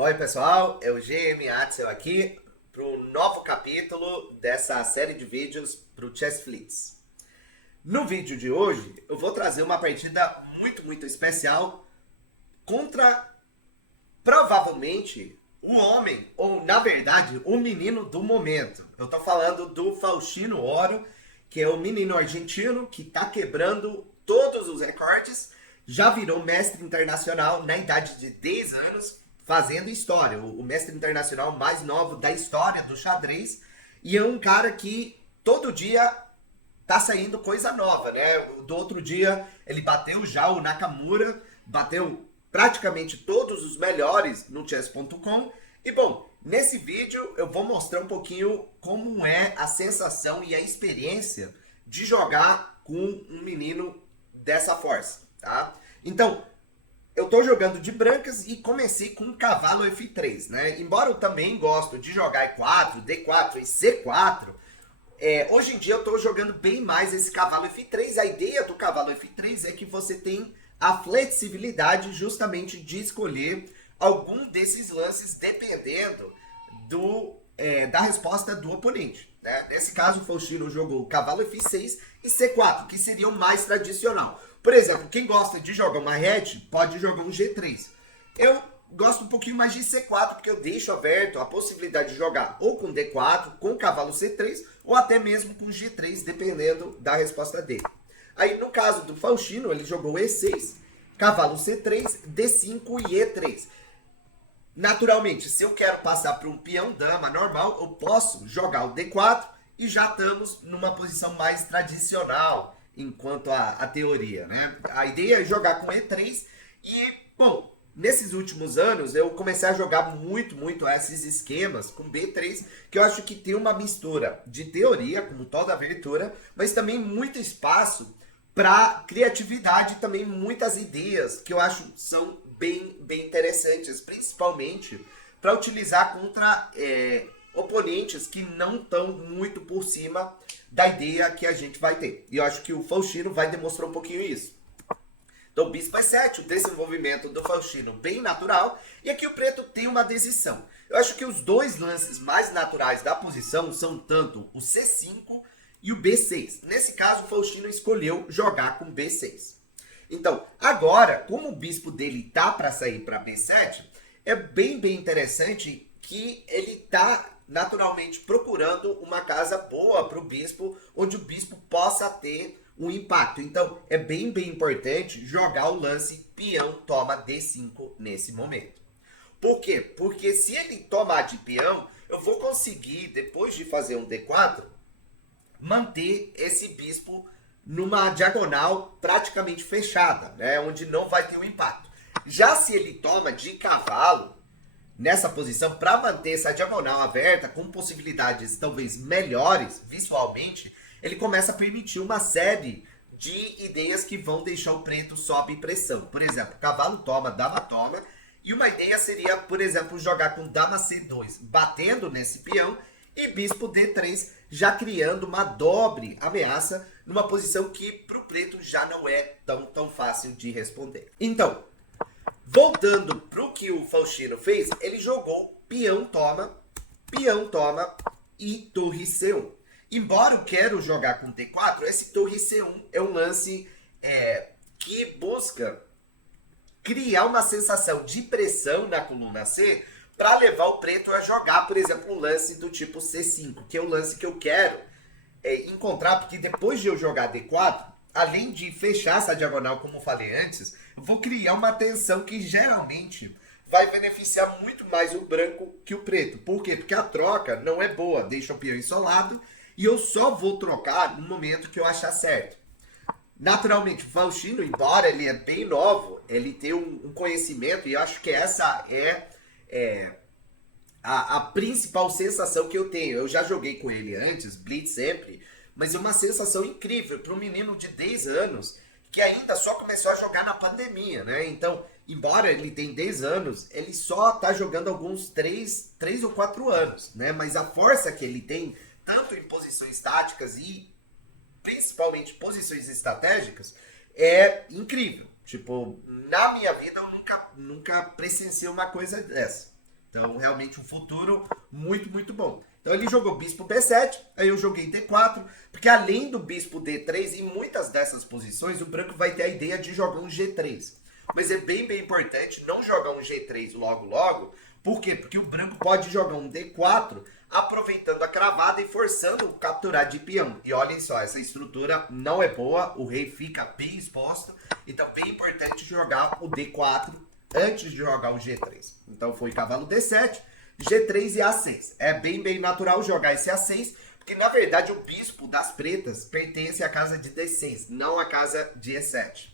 Oi pessoal, é o GM Atzel aqui para um novo capítulo dessa série de vídeos para o Chess Flits. No vídeo de hoje eu vou trazer uma partida muito especial contra provavelmente o homem, ou na verdade o menino do momento. Eu tô falando do Faustino Oro, que é o menino argentino que tá quebrando todos os recordes, já virou mestre internacional na idade de 10 anos, fazendo história, o mestre internacional mais novo da história do xadrez, e é um cara que todo dia tá saindo coisa nova, né? Do outro dia ele bateu já o Nakamura, bateu praticamente todos os melhores no chess.com. E bom, nesse vídeo eu vou mostrar um pouquinho como é a sensação e a experiência de jogar com um menino dessa força, tá? Então, eu tô jogando de brancas e comecei com cavalo F3, né? Embora eu também gosto de jogar E4, D4 e C4, hoje em dia eu estou jogando bem mais esse cavalo F3. A ideia do cavalo F3 é que você tem a flexibilidade justamente de escolher algum desses lances dependendo da resposta do oponente, né? Nesse caso, o Faustino jogou cavalo F6 e C4, que seria o mais tradicional. Por exemplo, quem gosta de jogar uma red pode jogar um G3. Eu gosto um pouquinho mais de C4, porque eu deixo aberto a possibilidade de jogar ou com D4, com cavalo C3, ou até mesmo com G3, dependendo da resposta dele. Aí, no caso do Faustino, ele jogou E6, cavalo C3, D5 e E3. Naturalmente, se eu quero passar para um peão-dama normal, eu posso jogar o D4 e já estamos numa posição mais tradicional enquanto a teoria, né? A ideia é jogar com E3 e, bom, nesses últimos anos eu comecei a jogar muito esses esquemas com B3, que eu acho que tem uma mistura de teoria, como toda abertura, mas também muito espaço para criatividade e também muitas ideias que eu acho são bem interessantes, principalmente para utilizar contra oponentes que não estão muito por cima da ideia que a gente vai ter. E eu acho que o Faustino vai demonstrar um pouquinho isso. Então, bispo E7, o desenvolvimento do Faustino bem natural. E aqui o preto tem uma decisão. Eu acho que os dois lances mais naturais da posição são tanto o C5 e o B6. Nesse caso, o Faustino escolheu jogar com B6. Então, agora, como o bispo dele tá para sair para B7, é bem interessante que ele tá naturalmente procurando uma casa boa para o bispo, onde o bispo possa ter um impacto. Então, é bem importante jogar o lance peão toma D5 nesse momento. Por quê? Porque se ele tomar de peão, eu vou conseguir, depois de fazer um D4, manter esse bispo numa diagonal praticamente fechada, né? Onde não vai ter um impacto. Já se ele toma de cavalo, nessa posição, para manter essa diagonal aberta, com possibilidades talvez melhores visualmente, ele começa a permitir uma série de ideias que vão deixar o preto sob pressão. Por exemplo, cavalo toma, dama toma, e uma ideia seria, por exemplo, jogar com dama C2, batendo nesse peão, e bispo D3, já criando uma dobre ameaça numa posição que para o preto já não é tão fácil de responder. Então, voltando para o que o Faustino fez, ele jogou peão toma e torre C1. Embora eu quero jogar com T4, esse torre C1 é um lance que busca criar uma sensação de pressão na coluna C para levar o preto a jogar, por exemplo, um lance do tipo C5, que é o lance que eu quero encontrar, porque depois de eu jogar D4, além de fechar essa diagonal, como eu falei antes, eu vou criar uma tensão que geralmente vai beneficiar muito mais o branco que o preto. Por quê? Porque a troca não é boa, deixa o peão isolado e eu só vou trocar no momento que eu achar certo. Naturalmente, o Faustino, embora ele é bem novo, ele tem um conhecimento, e eu acho que essa é a principal sensação que eu tenho. Eu já joguei com ele antes, Blitz sempre, mas é uma sensação incrível para um menino de 10 anos que ainda só começou a jogar na pandemia, né? Então, embora ele tenha 10 anos, ele só tá jogando alguns 3 ou 4 anos, né? Mas a força que ele tem, tanto em posições táticas e principalmente posições estratégicas, é incrível. Tipo, na minha vida eu nunca presenciei uma coisa dessa. Então, realmente um futuro muito, muito bom. Então ele jogou bispo B7, aí eu joguei D4, porque além do bispo D3, em muitas dessas posições, o branco vai ter a ideia de jogar um G3. Mas é bem, bem importante não jogar um G3 logo, logo. Por quê? Porque o branco pode jogar um D4, aproveitando a cravada e forçando o capturar de peão. E olhem só, essa estrutura não é boa, o rei fica bem exposto. Então, bem importante jogar o D4 antes de jogar o G3. Então, foi cavalo D7, G3 e A6. É bem, bem natural jogar esse A6, porque, na verdade, o bispo das pretas pertence à casa de D6, não à casa de E7.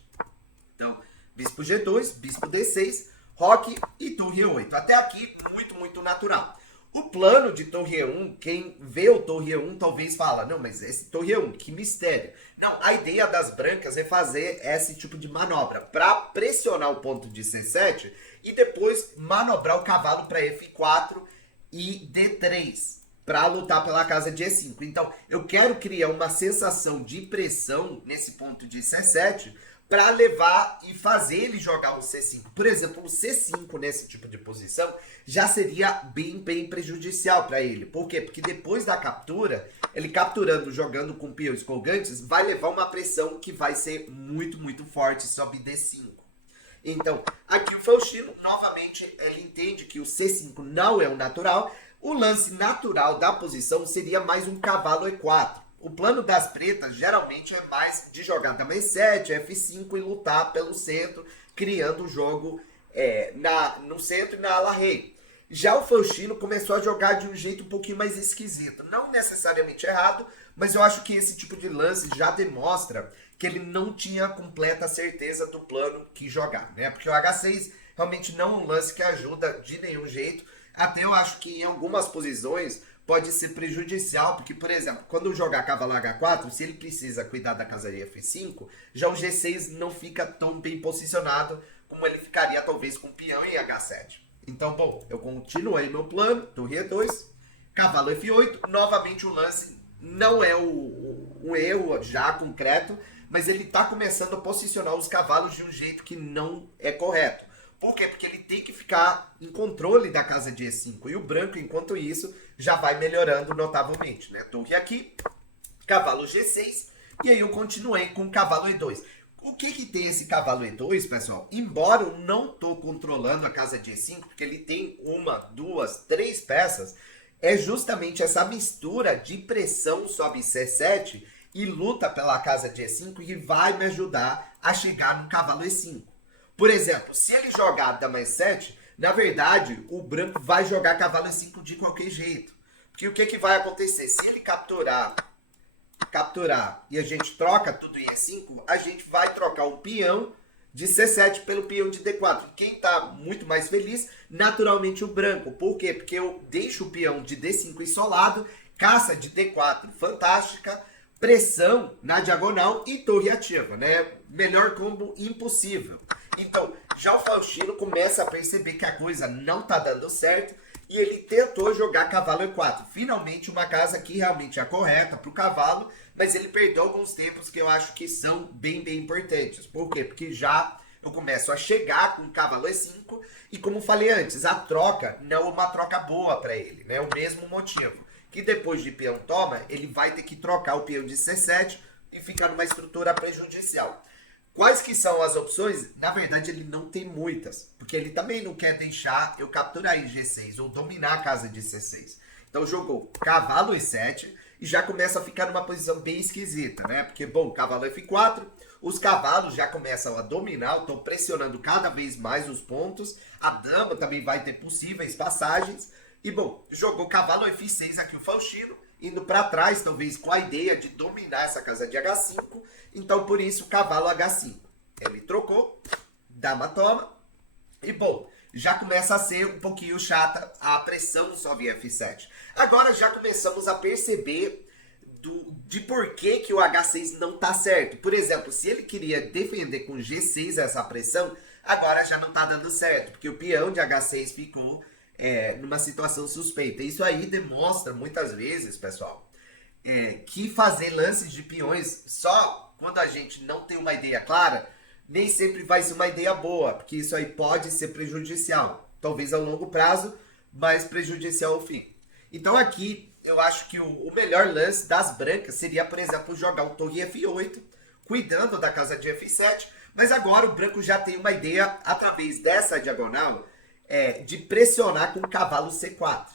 Então, bispo G2, bispo D6, roque e torre E8. Até aqui, muito, muito natural. O plano de torre E1, quem vê o torre E1 talvez fala, não, mas esse torre E1, que mistério. Não, a ideia das brancas é fazer esse tipo de manobra para pressionar o ponto de C7 e depois manobrar o cavalo para F4 e D3 para lutar pela casa de E5. Então, eu quero criar uma sensação de pressão nesse ponto de C7 para levar e fazer ele jogar o C5. Por exemplo, o C5 nesse tipo de posição já seria bem, bem prejudicial para ele. Por quê? Porque depois da captura, ele capturando, jogando com peões colgantes, vai levar uma pressão que vai ser muito, muito forte sobre D5. Então, aqui o Faustino, novamente, ele entende que o C5 não é o natural. O lance natural da posição seria mais um cavalo E4. O plano das pretas geralmente é mais de jogar dama E7, F5 e lutar pelo centro, criando o jogo no centro e na ala rei. Já o Faustino começou a jogar de um jeito um pouquinho mais esquisito. Não necessariamente errado, mas eu acho que esse tipo de lance já demonstra que ele não tinha completa certeza do plano que jogar, né? Porque o H6 realmente não é um lance que ajuda de nenhum jeito. Até eu acho que em algumas posições pode ser prejudicial, porque, por exemplo, quando jogar cavalo H4, se ele precisa cuidar da casaria F5, já o G6 não fica tão bem posicionado como ele ficaria, talvez, com peão em H7. Então, bom, eu continuei meu plano, torre E2, cavalo F8, novamente o lance não é um erro já concreto, mas ele está começando a posicionar os cavalos de um jeito que não é correto. Por quê? Porque ele tem que ficar em controle da casa de E5. E o branco, enquanto isso, já vai melhorando notavelmente, né? Torre aqui, cavalo G6, e aí eu continuei com o cavalo E2. O que tem esse cavalo E2, pessoal? Embora eu não estou controlando a casa de E5, porque ele tem uma, duas, três peças, é justamente essa mistura de pressão sobre C7 e luta pela casa de E5 que vai me ajudar a chegar no cavalo E5. Por exemplo, se ele jogar dama E7, na verdade, o branco vai jogar cavalo E5 de qualquer jeito. Porque o que vai acontecer? Se ele capturar e a gente troca tudo em E5, a gente vai trocar o peão de C7 pelo peão de D4. Quem está muito mais feliz, naturalmente o branco. Por quê? Porque eu deixo o peão de D5 isolado, caça de D4 fantástica, pressão na diagonal e torre ativa, né? Melhor combo impossível. Então, já o Faustino começa a perceber que a coisa não tá dando certo e ele tentou jogar cavalo E4. Finalmente, uma casa que realmente é a correta para o cavalo, mas ele perdeu alguns tempos que eu acho que são bem, bem importantes. Por quê? Porque já eu começo a chegar com o cavalo E5 e, como falei antes, a troca não é uma troca boa para ele, né? O mesmo motivo. Que depois de peão toma, ele vai ter que trocar o peão de C7 e ficar numa estrutura prejudicial. Quais que são as opções? Na verdade, ele não tem muitas, porque ele também não quer deixar eu capturar em G6 ou dominar a casa de C6. Então jogou cavalo E7 e já começa a ficar numa posição bem esquisita, né? Porque, bom, cavalo F4, os cavalos já começam a dominar, estão pressionando cada vez mais os pontos, a dama também vai ter possíveis passagens, e, bom, jogou cavalo F6 aqui o Faustino, indo para trás, talvez com a ideia de dominar essa casa de H5, então por isso cavalo H5. Ele trocou, dama toma, e bom, já começa a ser um pouquinho chata a pressão sobre F7. Agora já começamos a perceber de por que o H6 não tá certo. Por exemplo, se ele queria defender com G6 essa pressão, agora já não tá dando certo, porque o peão de H6 ficou numa situação suspeita. Isso aí demonstra muitas vezes, pessoal, que fazer lances de peões só quando a gente não tem uma ideia clara, nem sempre vai ser uma ideia boa, porque isso aí pode ser prejudicial. Talvez a longo prazo, mais prejudicial ao fim. Então aqui eu acho que o melhor lance das brancas seria, por exemplo, jogar o torre F8, cuidando da casa de F7, mas agora o branco já tem uma ideia, através dessa diagonal, de pressionar com o cavalo C4.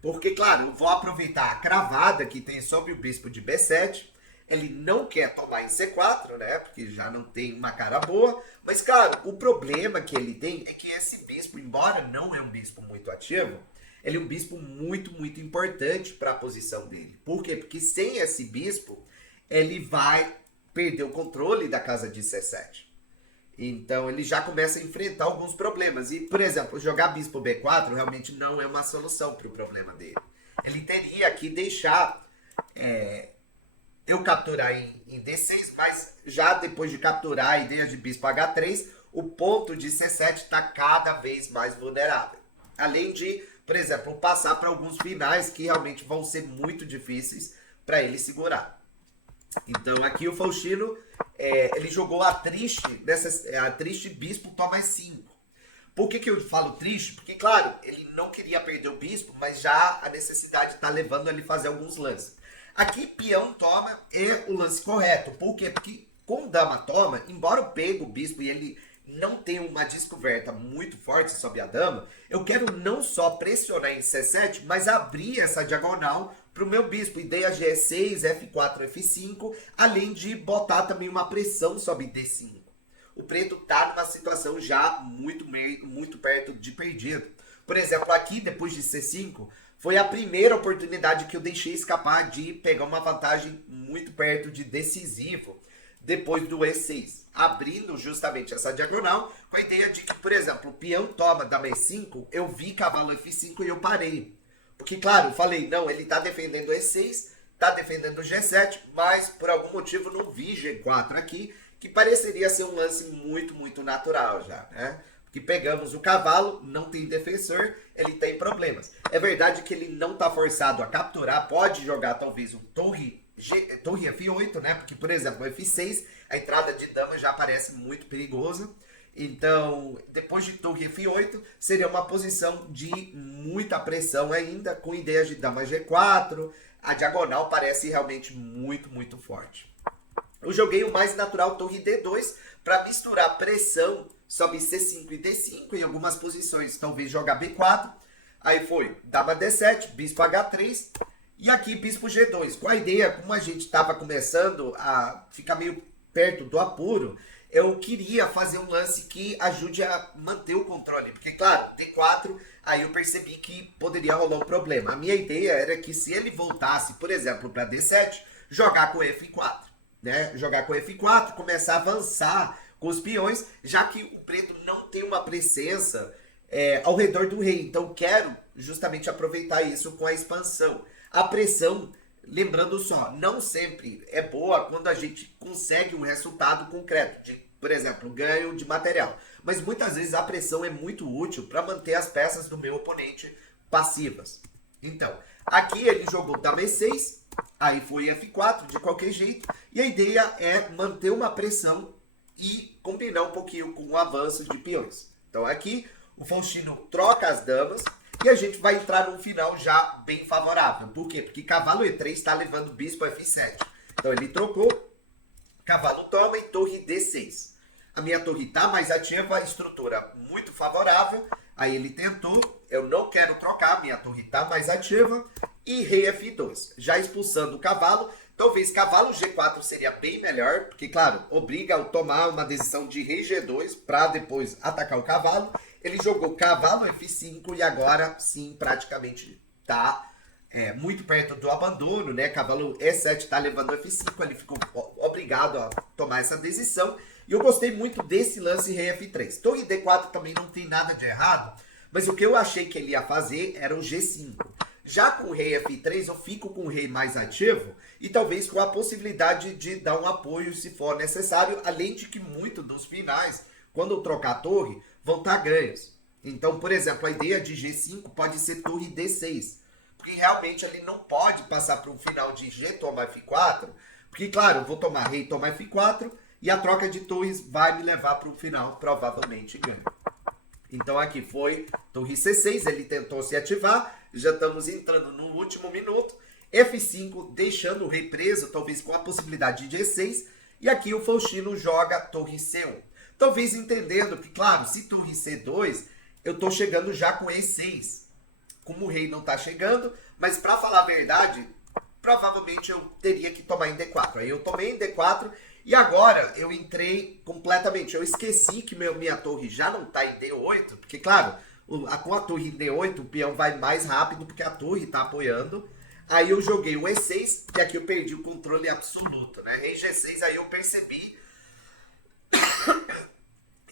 Porque, claro, eu vou aproveitar a cravada que tem sobre o bispo de B7. Ele não quer tomar em C4, né? Porque já não tem uma cara boa. Mas, claro, o problema que ele tem é que esse bispo, embora não é um bispo muito ativo, ele é um bispo muito, muito importante para a posição dele. Por quê? Porque sem esse bispo, ele vai perder o controle da casa de C7. Então ele já começa a enfrentar alguns problemas. E, por exemplo, jogar bispo B4 realmente não é uma solução para o problema dele. Ele teria que deixar eu capturar em D6, mas já depois de capturar a ideia de bispo H3, o ponto de C7 está cada vez mais vulnerável. Além de, por exemplo, passar para alguns finais que realmente vão ser muito difíceis para ele segurar. Então aqui o Faustino, ele jogou a triste bispo toma 5. Por que eu falo triste? Porque, claro, ele não queria perder o bispo, mas já a necessidade está levando ele a fazer alguns lances. Aqui peão toma e o lance correto. Por quê? Porque com dama toma, embora eu pegue o bispo e ele não tenha uma descoberta muito forte sobre a dama, eu quero não só pressionar em C7, mas abrir essa diagonal para o meu bispo. Ideia G6, F4, F5, além de botar também uma pressão sobre D5. O preto está numa situação já muito perto de perdido. Por exemplo, aqui depois de C5, foi a primeira oportunidade que eu deixei escapar de pegar uma vantagem muito perto de decisivo depois do E6, abrindo justamente essa diagonal com a ideia de que, por exemplo, o peão toma dama E5, eu vi cavalo F5 e eu parei. Porque, claro, eu falei, não, ele está defendendo E6, está defendendo G7, mas por algum motivo não vi G4 aqui, que pareceria ser um lance muito, muito natural já, né? Porque pegamos o cavalo, não tem defensor, ele tem problemas. É verdade que ele não está forçado a capturar, pode jogar talvez um torre F8, né? Porque, por exemplo, o F6, a entrada de dama já parece muito perigosa. Então, depois de torre F8, seria uma posição de muita pressão ainda, com ideias de dama G4. A diagonal parece realmente muito, muito forte. Eu joguei o mais natural torre D2 para misturar pressão sobre C5 e D5 em algumas posições. Talvez jogar B4. Aí foi dama D7, bispo H3 e aqui bispo G2. Com a ideia, como a gente estava começando a ficar meio perto do apuro, eu queria fazer um lance que ajude a manter o controle. Porque, claro, D4, aí eu percebi que poderia rolar um problema. A minha ideia era que se ele voltasse, por exemplo, para D7, jogar com F4. Né? Jogar com F4, começar a avançar com os peões, já que o preto não tem uma presença ao redor do rei. Então, quero justamente aproveitar isso com a expansão. A pressão, lembrando só, não sempre é boa quando a gente consegue um resultado concreto, de, por exemplo, ganho de material. Mas muitas vezes a pressão é muito útil para manter as peças do meu oponente passivas. Então, aqui ele jogou dama E6, aí foi F4 de qualquer jeito, e a ideia é manter uma pressão e combinar um pouquinho com o avanço de peões. Então aqui o Faustino troca as damas e a gente vai entrar num final já bem favorável. Por quê? Porque cavalo E3 está levando bispo F7. Então ele trocou, cavalo toma e torre D6. A minha torre está mais ativa, estrutura muito favorável. Aí ele tentou, eu não quero trocar, minha torre está mais ativa. E rei F2, já expulsando o cavalo. Talvez cavalo G4 seria bem melhor, porque, claro, obriga a tomar uma decisão de rei G2 para depois atacar o cavalo. Ele jogou cavalo F5 e agora, sim, praticamente está muito perto do abandono, né? Cavalo E7 está levando F5, ele ficou obrigado a tomar essa decisão. E eu gostei muito desse lance rei F3. Torre D4 também não tem nada de errado, mas o que eu achei que ele ia fazer era o G5. Já com o rei F3, eu fico com o rei mais ativo e talvez com a possibilidade de dar um apoio se for necessário, além de que muitos dos finais, quando eu trocar a torre, vão estar ganhos. Então, por exemplo, a ideia de G5 pode ser torre D6, porque realmente ele não pode passar para um final de G toma F4, porque, claro, eu vou tomar rei toma F4 e a troca de torres vai me levar para um final, provavelmente ganho. Então aqui foi torre C6, ele tentou se ativar, já estamos entrando no último minuto. F5, deixando o rei preso, talvez com a possibilidade de E6. E aqui o Faustino joga torre C1. Talvez entendendo que, claro, se torre C2, eu estou chegando já com E6. Como o rei não está chegando, mas para falar a verdade, provavelmente eu teria que tomar em D4. Aí eu tomei em D4 e agora eu entrei completamente. Eu esqueci que minha torre já não está em D8, porque, claro, com a torre em D8 o peão vai mais rápido porque a torre está apoiando. Aí eu joguei o E6 e aqui eu perdi o controle absoluto, né? Rei G6, aí eu percebi.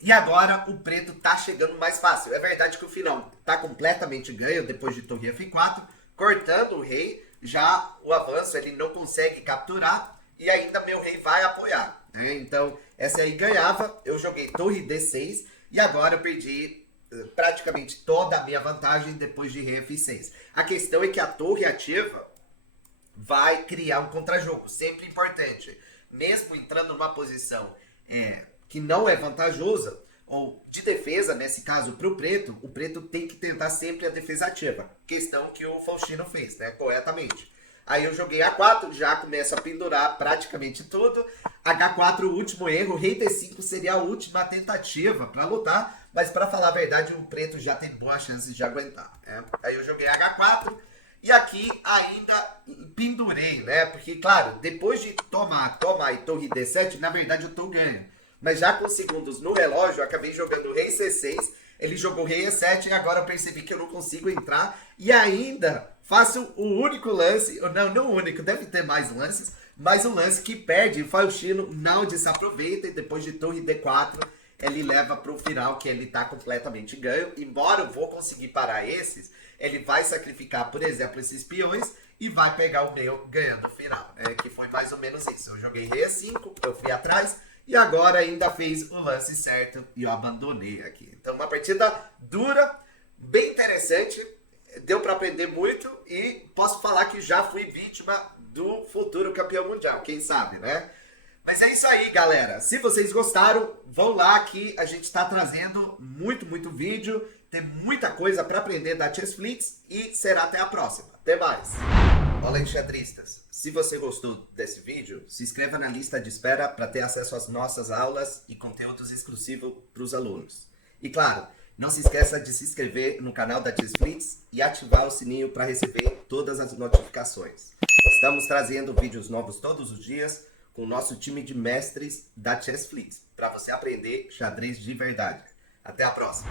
E agora o preto tá chegando mais fácil. É verdade que o final tá completamente ganho depois de torre F4, cortando o rei. Já o avanço ele não consegue capturar e ainda meu rei vai apoiar, né? Então essa aí ganhava, eu joguei torre D6 e agora eu perdi praticamente toda a minha vantagem depois de rei F6. A questão é que a torre ativa vai criar um contrajogo, sempre importante. Mesmo entrando numa posição que não é vantajosa, ou de defesa, nesse caso para o preto tem que tentar sempre a defesa ativa. Questão que o Faustino fez, né, corretamente. Aí eu joguei A4, já começa a pendurar praticamente tudo. H4, o último erro. Rei D5 seria a última tentativa para lutar, mas para falar a verdade, o preto já tem boas chances de aguentar, né? Aí eu joguei H4 e aqui ainda pendurei, né? Porque, claro, depois de tomar e torre D7, na verdade eu tô ganho. Mas já com segundos no relógio, eu acabei jogando rei C6, ele jogou rei E7 e agora eu percebi que eu não consigo entrar. E ainda faço o único lance, não o único, deve ter mais lances, mas o lance que perde, o Faustino não desaproveita e depois de torre D4 ele leva para o final que ele tá completamente ganho. Embora eu vou conseguir parar esses, ele vai sacrificar, por exemplo, esses peões e vai pegar o meu ganhando o final, né? Que foi mais ou menos isso. Eu joguei rei E5, eu fui atrás e agora ainda fez o lance certo e eu abandonei aqui. Então uma partida dura, bem interessante, deu para aprender muito e posso falar que já fui vítima do futuro campeão mundial, quem sabe, né? Mas é isso aí, galera. Se vocês gostaram, vão lá que a gente está trazendo muito vídeo. Tem muita coisa para aprender da Chessflix e será até a próxima. Até mais. Olá, enxadristas. Se você gostou desse vídeo, se inscreva na lista de espera para ter acesso às nossas aulas e conteúdos exclusivos para os alunos. E claro, não se esqueça de se inscrever no canal da Chessflix e ativar o sininho para receber todas as notificações. Estamos trazendo vídeos novos todos os dias com o nosso time de mestres da Chessflix, para você aprender xadrez de verdade. Até a próxima!